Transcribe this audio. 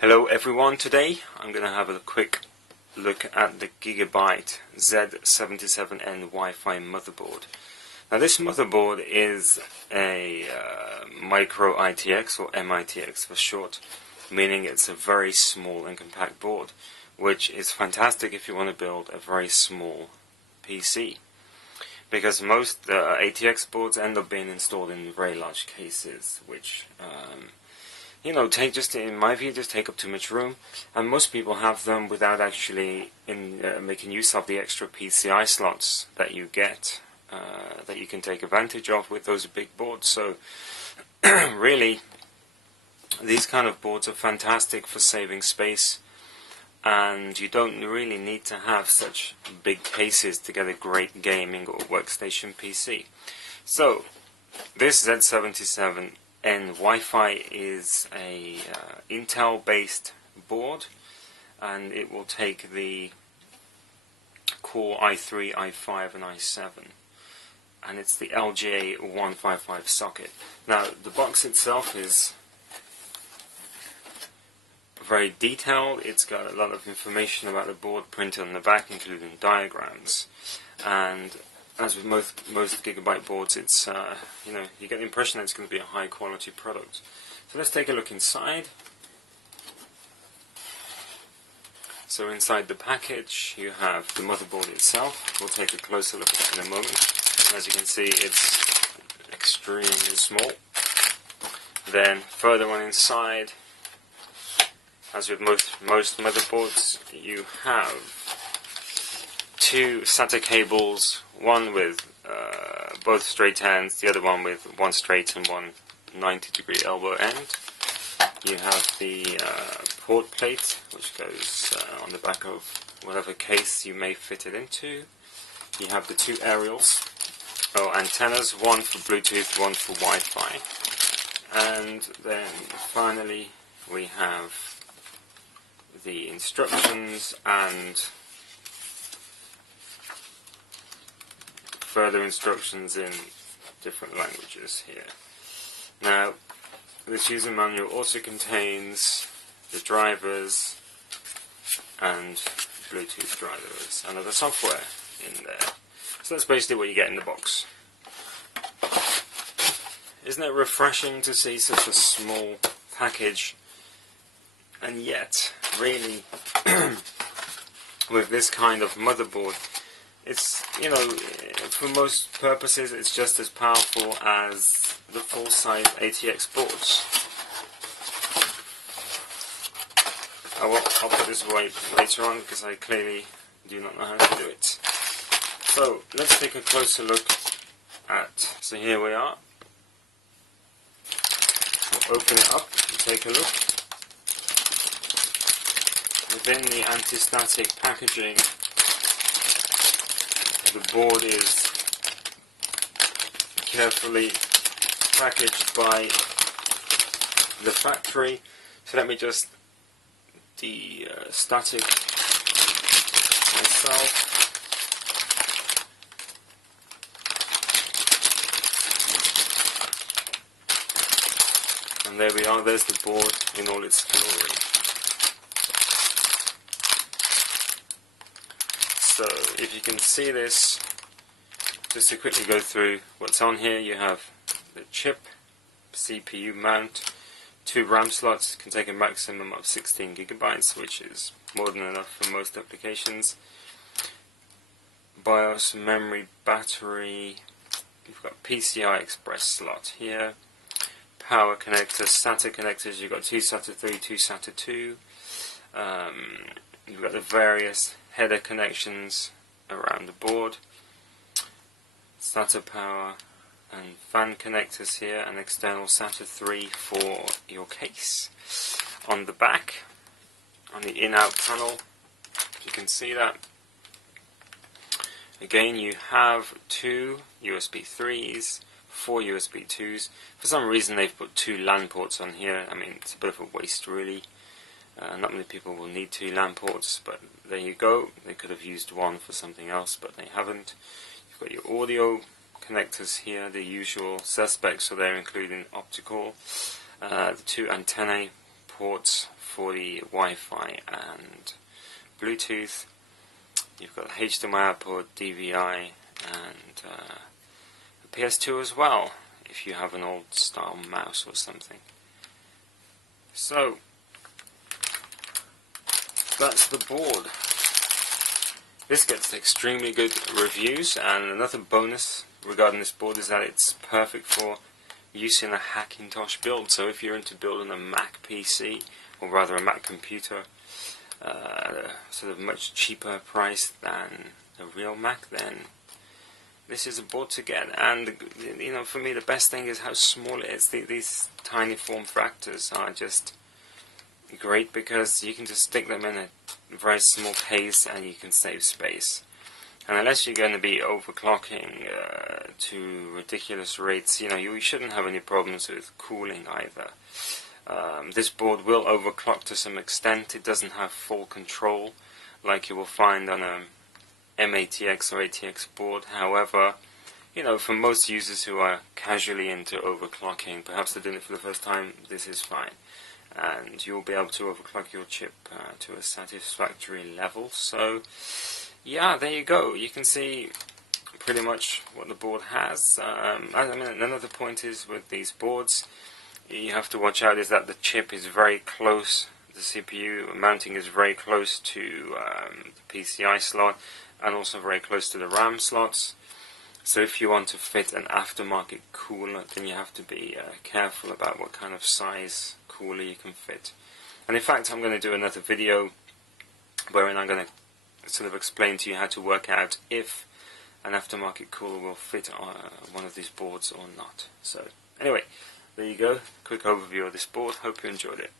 Hello everyone, today I'm going to have a quick look at the Gigabyte Z77 WiFi motherboard. Now this motherboard is a micro ITX or M-ITX for short, meaning it's a very small and compact board, which is fantastic if you want to build a very small PC. Because most ATX boards end up being installed in very large cases, which in my view, just take up too much room, and most people have them without actually making use of the extra PCI slots that you get, that you can take advantage of with those big boards. So, really, these kind of boards are fantastic for saving space, and you don't really need to have such big cases to get a great gaming or workstation PC. So, this Z77 Wi-Fi is a Intel-based board, and it will take the Core i3, i5, and i7, and it's the LGA155 socket. Now, the box itself is very detailed. It's got a lot of information about the board printed on the back, including diagrams. And as with most Gigabyte boards, it's you get the impression that it's going to be a high quality product. So let's take a look inside. So inside the package you have the motherboard itself. We'll take a closer look at it in a moment. As you can see, it's extremely small. Then further on inside, as with most motherboards, you have two SATA cables, one with both straight ends, the other one with one straight and one 90-degree elbow end. You have the port plate, which goes on the back of whatever case you may fit it into. You have the two antennas, one for Bluetooth, one for Wi-Fi. And then finally we have the instructions and further instructions in different languages here. Now, this user manual also contains the drivers and Bluetooth drivers and other software in there. So that's basically what you get in the box. Isn't it refreshing to see such a small package, and yet, really, with this kind of motherboard, it's, for most purposes, it's just as powerful as the full-size ATX boards. I'll put this away later on because I clearly do not know how to do it. So, let's take a closer look at, so here we are. We'll open it up and take a look. Within the anti-static packaging, the board is carefully packaged by the factory. So let me just de-static myself. And there we are, there's the board in all its glory. So, if you can see this, just to quickly go through what's on here, you have the chip, CPU mount, two RAM slots, can take a maximum of 16 gigabytes, which is more than enough for most applications. BIOS, memory, battery, you've got PCI Express slot here, power connectors, SATA connectors, you've got two SATA 3, two SATA 2, you've got the various header connections around the board, SATA power and fan connectors here, and external SATA 3 for your case. On the back, on the in-out panel, you can see that again you have two USB 3s, four USB 2s. For some reason they've put two LAN ports on here. I mean, it's a bit of a waste really. Not many people will need two LAN ports, but there you go. They could have used one for something else, but they haven't. You've got your audio connectors here, the usual suspects, so they're including optical, the two antennae ports for the Wi-Fi and Bluetooth. You've got HDMI output, DVI, and a PS2 as well, if you have an old style mouse or something. So that's the board. This gets extremely good reviews, and another bonus regarding this board is that it's perfect for use in a Hackintosh build. So if you're into building a Mac PC, or rather a Mac computer, sort of much cheaper price than a real Mac, then this is a board to get. And you know, for me, the best thing is how small it is. These tiny form factors are just great because you can just stick them in a very small case and you can save space. And unless you're going to be overclocking to ridiculous rates, you know, you shouldn't have any problems with cooling either. This board will overclock to some extent. It doesn't have full control like you will find on a M-ITX or ATX board. However, you know, for most users who are casually into overclocking, perhaps they're doing it for the first time, this is fine. And you'll be able to overclock your chip to a satisfactory level. So yeah, there you go. You can see pretty much what the board has. I mean, another point is with these boards, you have to watch out is that the chip is very close. The CPU mounting is very close to the PCI slot, and also very close to the RAM slots. So if you want to fit an aftermarket cooler, then you have to be careful about what kind of size cooler you can fit. And in fact, I'm going to do another video wherein I'm going to sort of explain to you how to work out if an aftermarket cooler will fit on one of these boards or not. So anyway, there you go, quick overview of this board. Hope you enjoyed it.